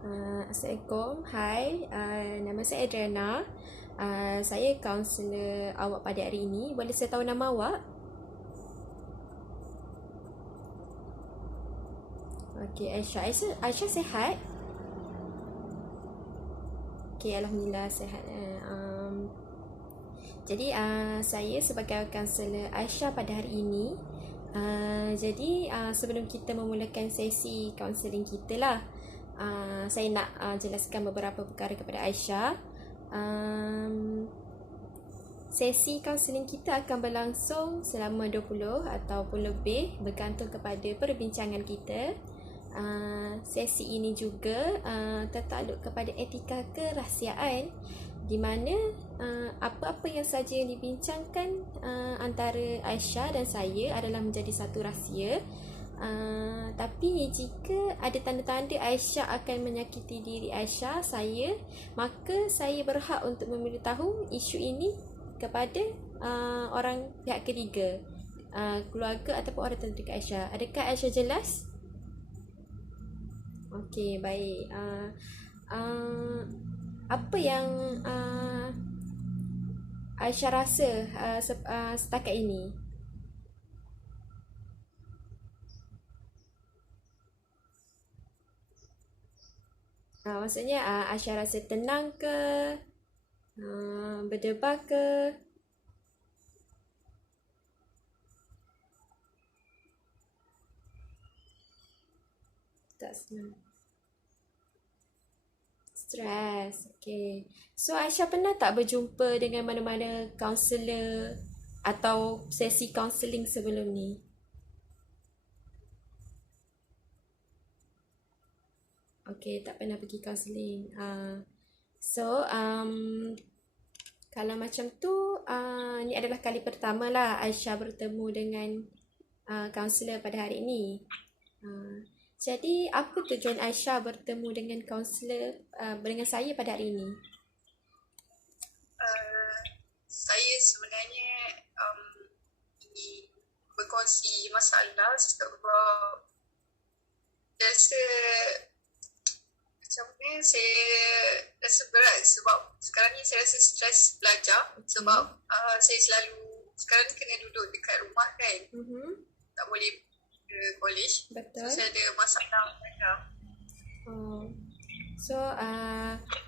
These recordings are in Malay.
Assalamualaikum. Hai, nama saya Adriana. Saya kaunselor awak pada hari ini. Boleh saya tahu nama awak? Okey, Aisyah. Aisyah sihat? Okey, Alhamdulillah sihat. Jadi, saya sebagai kaunselor Aisyah pada hari ini. Jadi, sebelum kita memulakan sesi kaunseling kita lah, saya nak jelaskan beberapa perkara kepada Aisyah. Sesi kaunseling kita akan berlangsung selama 20 ataupun lebih bergantung kepada perbincangan kita. Sesi ini juga tertakluk kepada etika kerahsiaan, di mana apa-apa yang saja yang dibincangkan antara Aisyah dan saya adalah menjadi satu rahsia. Tapi jika ada tanda-tanda Aisyah akan menyakiti diri saya, maka saya berhak untuk memberitahu isu ini kepada orang pihak ketiga, keluarga ataupun orang terdekat Aisyah. Adakah Aisyah jelas? Okey, baik. Apa yang Aisyah rasa setakat ini? Maksudnya Aisyah rasa tenang ke? Berdebar ke? Tak senang. Stres. Okay. So Aisyah pernah tak berjumpa dengan mana-mana kaunselor atau sesi kaunseling sebelum ni? Okay, tak pernah pergi kaunseling. So, kalau macam tu, ni adalah kali pertama lah Aisyah bertemu dengan kaunselor pada hari ini. Jadi, apa tujuan Aisyah bertemu dengan kaunselor dengan saya pada hari ini? Saya sebenarnya ingin berkongsi masalah sebab rasa macam ni saya rasa berat sebab sekarang ni saya rasa stres belajar sebab saya selalu sekarang ni kena duduk dekat rumah kan, tak boleh ke college. Betul. So saya ada masalah belajar. So,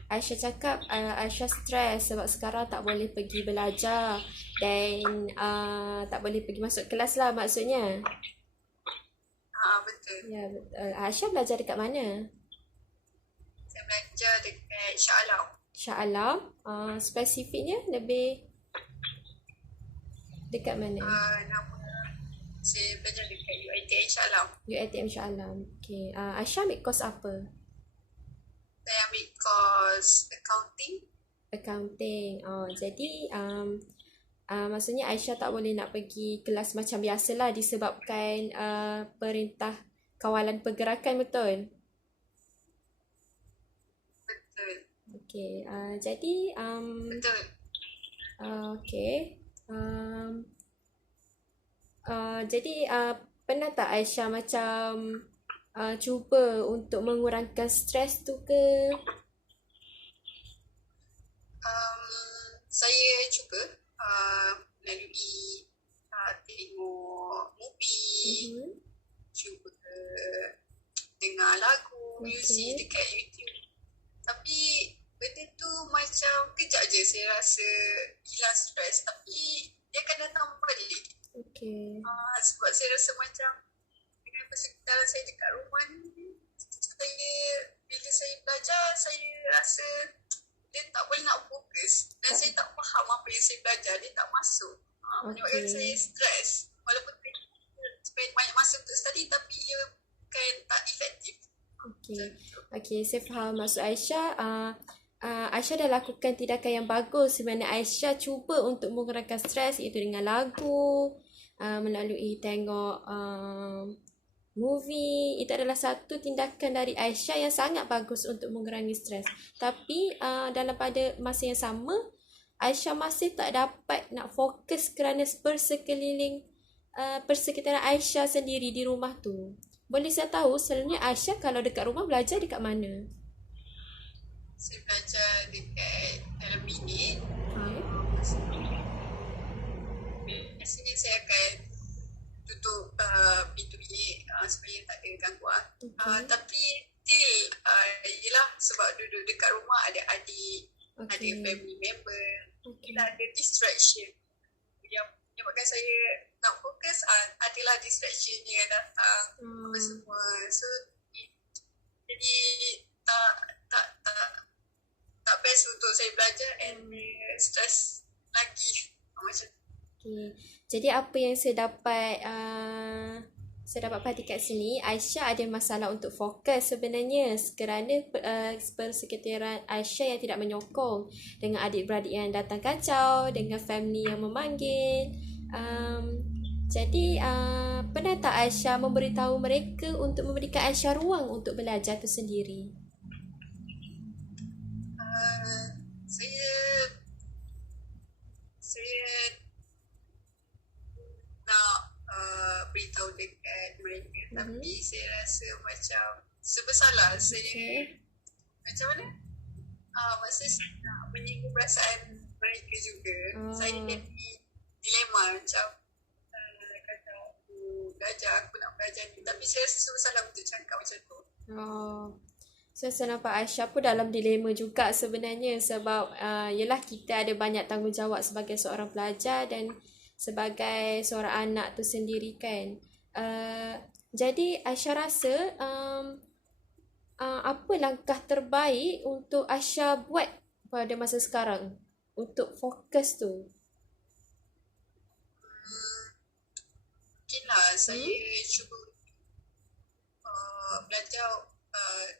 Aisyah cakap Aisyah stres sebab sekarang tak boleh pergi belajar dan tak boleh pergi masuk kelas lah maksudnya. Betul. Ya, betul. Aisyah belajar dekat mana? Saya belajar dekat Shah Alam. Shah Alam. Spesifiknya lebih dekat mana? Nama saya belajar dekat UiTM Shah Alam. UiTM Shah Alam. Okay. Aisyah ambil course apa? Saya ambil course accounting. Accounting. Jadi maksudnya Aisyah tak boleh nak pergi kelas macam biasalah disebabkan perintah kawalan pergerakan, betul? Betul. Okay. Jadi Betul. okay. Jadi pernah tak Aisyah macam cuba untuk mengurangkan stres tu ke? Saya cuba melalui tengok movie, cuba dengar lagu, muzik dekat YouTube. Tapi benda tu macam kejap je saya rasa hilang stres, tapi dia akan datang balik. Okay. Sebab saya rasa macam dengan persekitaran saya dekat rumah ni, bila saya belajar, saya rasa dia tak boleh nak fokus dan saya tak faham apa yang saya belajar, dia tak masuk. Menyebabkan saya stres. Walaupun saya spend banyak masa untuk study, tapi ia bukan tak efektif. Okay, saya faham maksud Aisyah. Aisyah dah lakukan tindakan yang bagus di mana Aisyah cuba untuk mengurangkan stres iaitu dengan lagu, melalui tengok movie. Itu adalah satu tindakan dari Aisyah yang sangat bagus untuk mengurangi stres. Tapi dalam pada masa yang sama, Aisyah masih tak dapat nak fokus kerana persekitaran Aisyah sendiri di rumah tu. Boleh saya tahu selalunya Aisyah kalau dekat rumah belajar dekat mana? saya belajar dekat dalam bilik. Okay. Biasanya saya akan tutup pintu bilik supaya tak ada gangguan. Tapi still, yelah sebab duduk dekat rumah ada adik, ada family member, yelah ada distraction. Yang menyebabkan saya nak fokus, adalah distraction yang datang, apa semua. So, jadi tak best untuk saya belajar and stress lagi macam tu. Okay. Jadi apa yang saya dapat perhati kat sini, Aisyah ada masalah untuk fokus sebenarnya kerana persekitaran Aisyah yang tidak menyokong, dengan adik-beradik yang datang kacau, dengan family yang memanggil. Jadi pernah tak Aisyah memberitahu mereka untuk memberikan Aisyah ruang untuk belajar tu sendiri? Saya nak beritahu dekat mereka, tapi saya rasa macam sebersalah saya. Macam mana? Masa saya nak menyinggung perasaan mereka juga, saya jadi dilema macam kata aku belajar, aku nak belajar ni, tapi saya rasa sebersalah untuk cakap macam tu. Saya nampak Aisyah pun dalam dilema juga sebenarnya, sebab yelah kita ada banyak tanggungjawab sebagai seorang pelajar dan sebagai seorang anak tu sendiri kan. Jadi Aisyah rasa apa langkah terbaik untuk Aisyah buat pada masa sekarang untuk fokus tu? Mungkin lah saya cuba belajar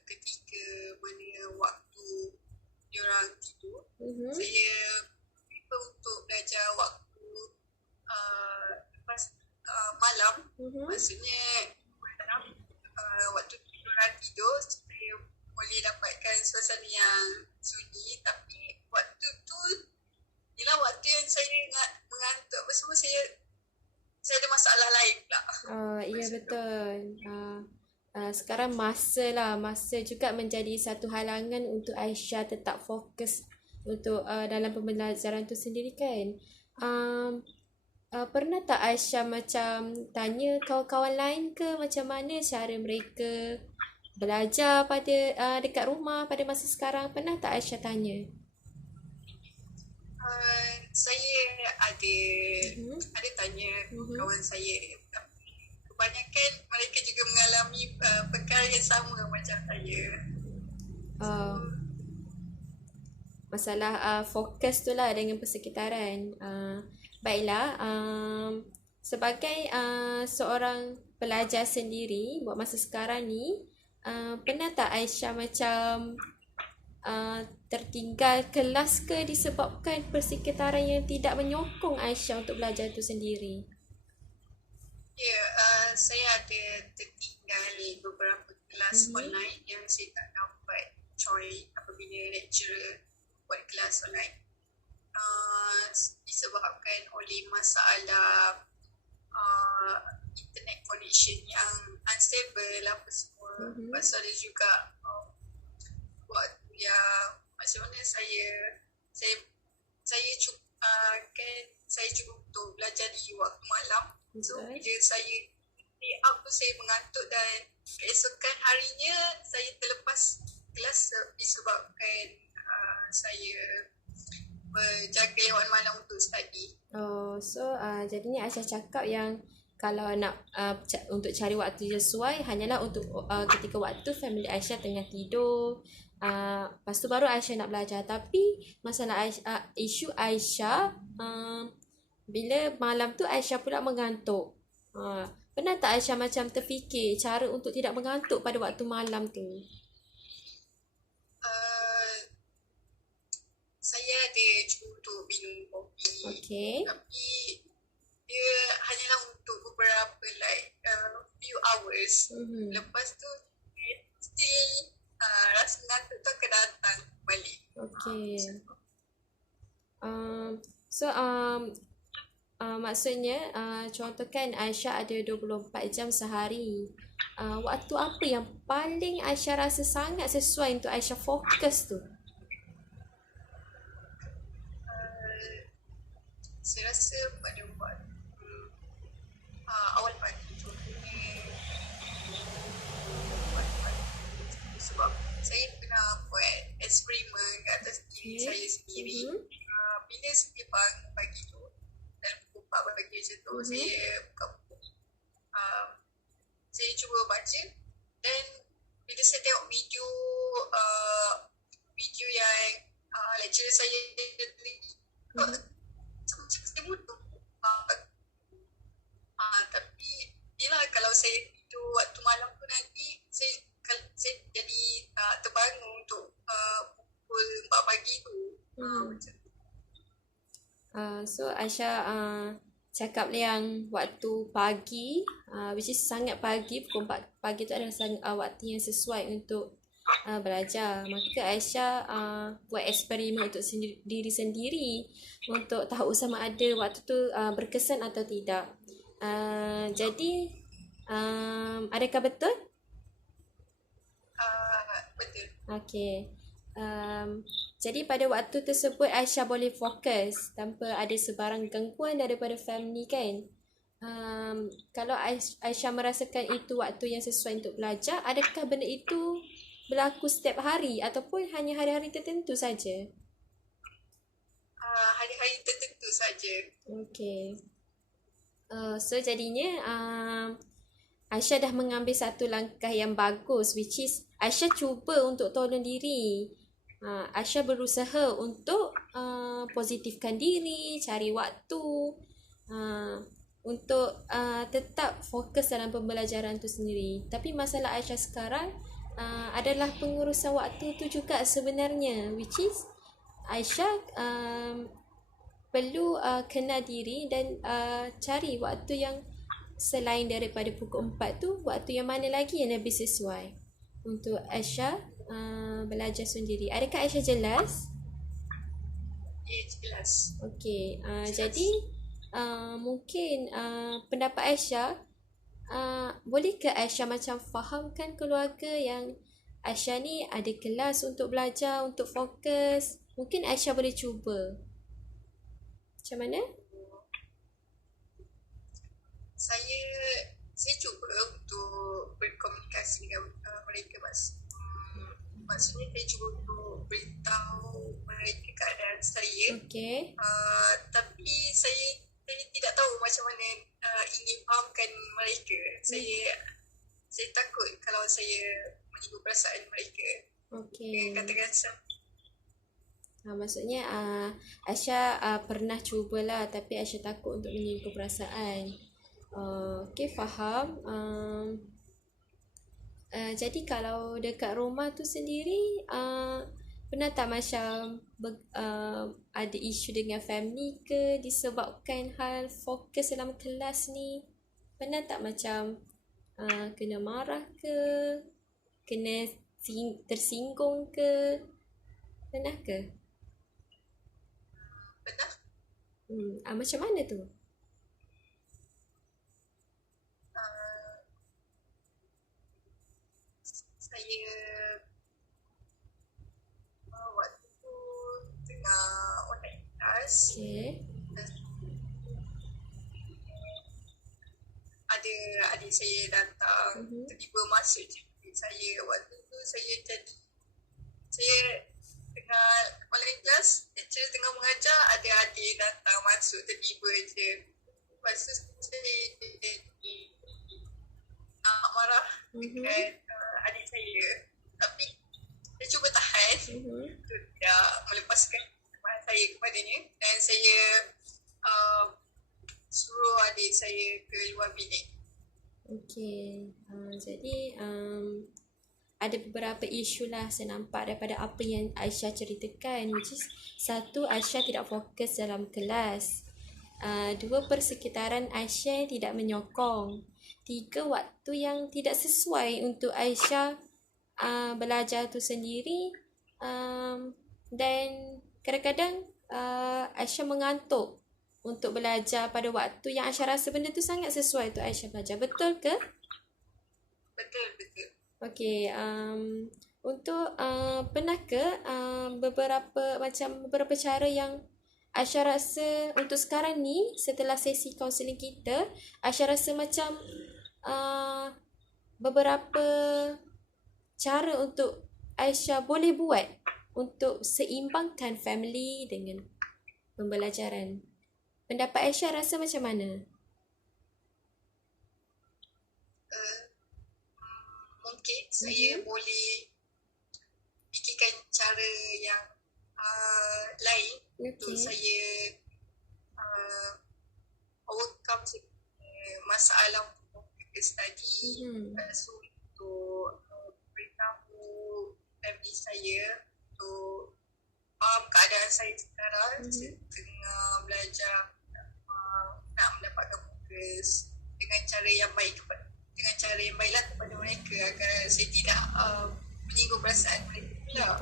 ketika mana waktu diorang tidur. Saya prefer untuk belajar waktu lepas malam. Maksudnya malam, waktu diorang tidur, saya boleh dapatkan suasana yang sunyi, tapi waktu tu ialah waktu yang saya mengantuk apa semua, saya ada masalah lain pula. Ya betul. Sekarang masa juga menjadi satu halangan untuk Aisyah tetap fokus untuk dalam pembelajaran tu sendiri kan. Pernah tak Aisyah macam tanya kawan-kawan lain ke macam mana cara mereka belajar pada dekat rumah pada masa sekarang? Pernah tak Aisyah tanya? Saya ada tanya kawan saya, tapi kebanyakan mereka juga mengalami perkara yang sama macam saya. Masalah fokus tu lah dengan persekitaran. Baiklah, sebagai seorang pelajar sendiri buat masa sekarang ni, pernah tak Aisyah macam tertinggal kelas ke disebabkan persekitaran yang tidak menyokong Aisyah untuk belajar itu sendiri? Ya, saya ada tertinggal beberapa kelas online yang saya tak dapat join apabila lecturer buat kelas online. Disebabkan oleh masalah internet connection yang unstable apa semua. Pasal ada juga waktu yang macam mana saya cuba untuk belajar di waktu malam. So bila saya stay up tu saya mengantuk, dan keesokan harinya saya terlepas kelas disebabkan saya berjaga lewat malam untuk study. Jadinya Aisyah cakap yang kalau nak untuk cari waktu sesuai hanyalah untuk ketika waktu family Aisyah tengah tidur. Lepas tu baru Aisyah nak belajar. Tapi masalah isu Aisyah bila malam tu Aisyah pula mengantuk. Pernah tak Aisyah macam terfikir cara untuk tidak mengantuk pada waktu malam tu? Saya ada cuba untuk minum kopi. Okay. Tapi dia hanyalah untuk beberapa few hours. Lepas tu still rasa mengantuk tu akan datang balik. Okay. Maksudnya contohkan Aisyah ada 24 jam sehari. Waktu apa yang paling Aisyah rasa sangat sesuai untuk Aisyah fokus tu? Saya rasa pada waktu awal pagi contohnya awal pagi, sebab saya pernah buat eksperimen ke atas diri Okay. saya sendiri. Bila saya bangun pagi tu dalam pukul 4 pagi macam tu, saya buka buku, saya cuba baca, dan bila saya tengok video video yang lecturer saya macam saya butuh, tapi yelah, kalau saya tidur waktu malam tu nanti saya jadi terbangun untuk pukul 4 pagi tu. Macam tu. So Aisyah cakap yang waktu pagi, which is sangat pagi, pukul 4 pagi tu adalah waktu yang sesuai untuk belajar. Maka Aisyah buat eksperimen untuk diri sendiri untuk tahu sama ada waktu tu berkesan atau tidak. Jadi adakah betul? Betul. Okey. Jadi pada waktu tersebut Aisyah boleh fokus tanpa ada sebarang gangguan daripada family kan? Kalau Aisyah merasakan itu waktu yang sesuai untuk belajar, adakah benda itu berlaku setiap hari ataupun hanya hari-hari tertentu saja? Hari-hari tertentu saja. Okey. So jadinya Aisyah dah mengambil satu langkah yang bagus, which is Aisyah cuba untuk tolong diri. Aisyah berusaha untuk positifkan diri, cari waktu untuk tetap fokus dalam pembelajaran tu sendiri. Tapi masalah Aisyah sekarang adalah pengurusan waktu tu juga sebenarnya, which is Aisyah perlu kenal diri dan cari waktu yang selain daripada pukul 4 tu, waktu yang mana lagi yang lebih sesuai untuk Aisyah belajar sendiri. Adakah Aisyah jelas? Ya, jelas. Okey, jadi mungkin pendapat Aisyah, bolehkah Aisyah macam fahamkan keluarga yang Aisyah ni ada kelas untuk belajar, untuk fokus? Mungkin Aisyah boleh cuba. Macam mana? Saya cuba untuk berkomunikasi dengan mereka, maksudnya saya cuba untuk beritahu mereka keadaan saya. Okey. Tapi saya tidak tahu macam mana ingin fahamkan mereka. Saya takut kalau saya menyinggung perasaan mereka. Okey. Kata-kata Maksudnya Aisyah pernah cubalah tapi Aisyah takut untuk menyinggung perasaan. Okey, faham. Jadi kalau dekat rumah tu sendiri pernah tak macam ada isu dengan family ke disebabkan hal fokus dalam kelas ni? Pernah tak macam kena marah ke? Kena tersinggung ke? Pernah ke? benar. Macam mana tu? Saya waktu tu tengah online class. Okay. Ada adik saya datang, tiba-tiba masuk je bilik saya. Waktu tu saya tengah online class, lecturer tengah mengajar, ada adik datang masuk tiba-tiba je. Lepas tu saya jadi marah dekat adik saya. Tapi saya cuba tahan untuk tidak melepaskan marah saya kepadanya, dan saya suruh adik saya ke luar bilik. Okey. Jadi ada beberapa isu lah saya nampak daripada apa yang Aisyah ceritakan, which is satu, Aisyah tidak fokus dalam kelas. Dua, persekitaran Aisyah tidak menyokong. Tiga, waktu yang tidak sesuai untuk Aisyah belajar tu sendiri. Dan kadang-kadang Aisyah mengantuk untuk belajar pada waktu yang Aisyah rasa benda tu sangat sesuai untuk Aisyah belajar. Betul ke? Betul, betul. Okey, untuk pernah ke beberapa cara yang Aisyah rasa untuk sekarang ni, setelah sesi kaunseling kita, Aisyah rasa macam beberapa cara untuk Aisyah boleh buat untuk seimbangkan family dengan pembelajaran. Pendapat Aisyah rasa macam mana? Mungkin saya boleh fikirkan cara yang lain untuk saya overcome masalah fokus tadi. So untuk beritahu family saya untuk faham keadaan saya sekarang, saya tengah belajar nak mendapatkan fokus dengan cara yang baik kepada mereka agar saya tidak menyinggung perasaan mereka pula.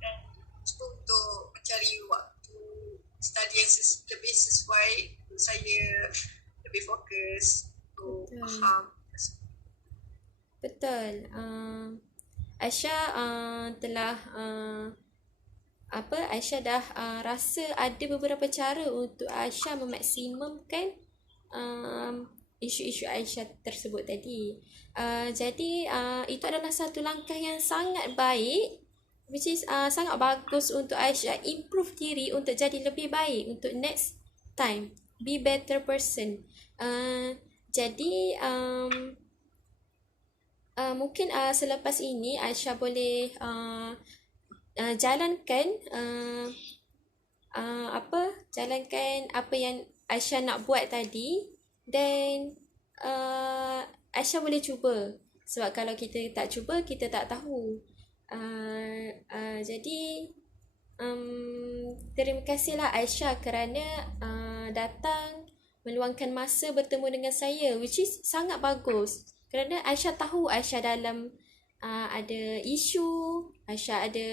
Dan cuba untuk mencari waktu study yang lebih sesuai untuk saya lebih fokus untuk faham. Betul. Aisyah telah Aisyah dah rasa ada beberapa cara untuk Aisyah memaksimumkan isu-isu Aisyah tersebut tadi. Jadi itu adalah satu langkah yang sangat baik, which is sangat bagus untuk Aisyah improve diri untuk jadi lebih baik untuk next time, be better person. Jadi mungkin selepas ini Aisyah boleh jalankan apa yang Aisyah nak buat tadi, dan Aisyah boleh cuba, sebab kalau kita tak cuba kita tak tahu. Jadi terima kasihlah Aisyah kerana datang meluangkan masa bertemu dengan saya, which is sangat bagus kerana Aisyah tahu Aisyah dalam ada isu, Aisyah ada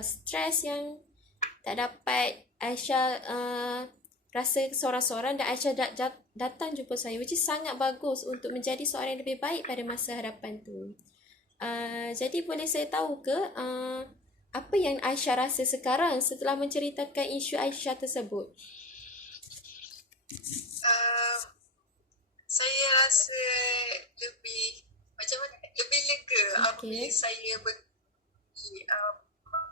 stres yang tak dapat Aisyah rasa seorang-seorang, dan Aisyah datang jumpa saya, which is sangat bagus untuk menjadi seorang yang lebih baik pada masa hadapan tu. Jadi boleh saya tahu ke apa yang Aisyah rasa sekarang setelah menceritakan isu Aisyah tersebut? Saya rasa lebih lebih lega apabila saya berbagi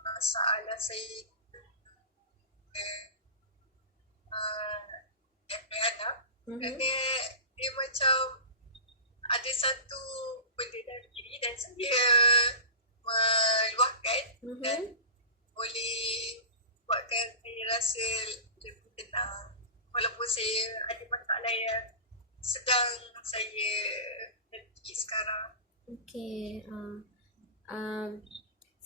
masalah saya anak. Kerana dia macam ada satu benda dalam diri dan saya meluahkan dan boleh buatkan saya rasa lebih tenang walaupun saya ada masalah yang sedang saya lalui sekarang. Okay.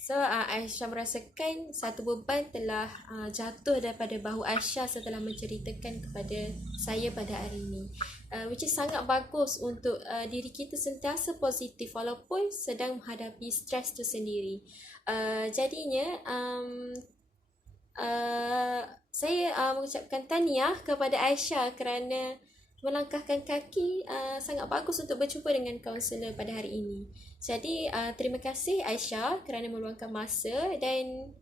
So Aisyah merasakan satu beban telah jatuh daripada bahu Aisyah setelah menceritakan kepada saya pada hari ini, which is sangat bagus untuk diri kita sentiasa positif walaupun sedang menghadapi stres tu sendiri. Jadinya saya mengucapkan tahniah kepada Aisyah kerana melangkahkan kaki sangat bagus untuk berjumpa dengan kaunselor pada hari ini. Jadi terima kasih Aisyah kerana meluangkan masa, dan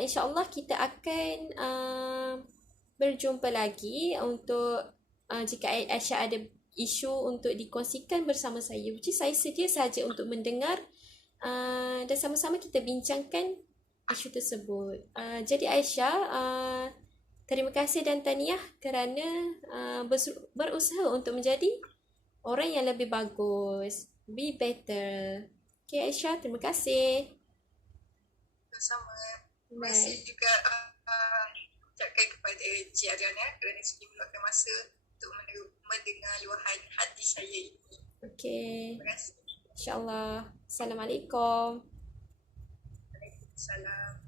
insya-Allah kita akan berjumpa lagi untuk jika Aisyah ada isu untuk dikongsikan bersama saya. Which is saya sedia saja untuk mendengar dan sama-sama kita bincangkan isu tersebut. Jadi Aisyah, terima kasih dan tahniah kerana berusaha untuk menjadi orang yang lebih bagus. Be better. Okay Aisyah, terima kasih. Sama. Terima kasih juga ucapkan kepada Cik Adriana kerana sudah meluangkan masa untuk mendengar luahan hati saya ini. Okay. Terima kasih. InsyaAllah. Assalamualaikum. Waalaikumsalam.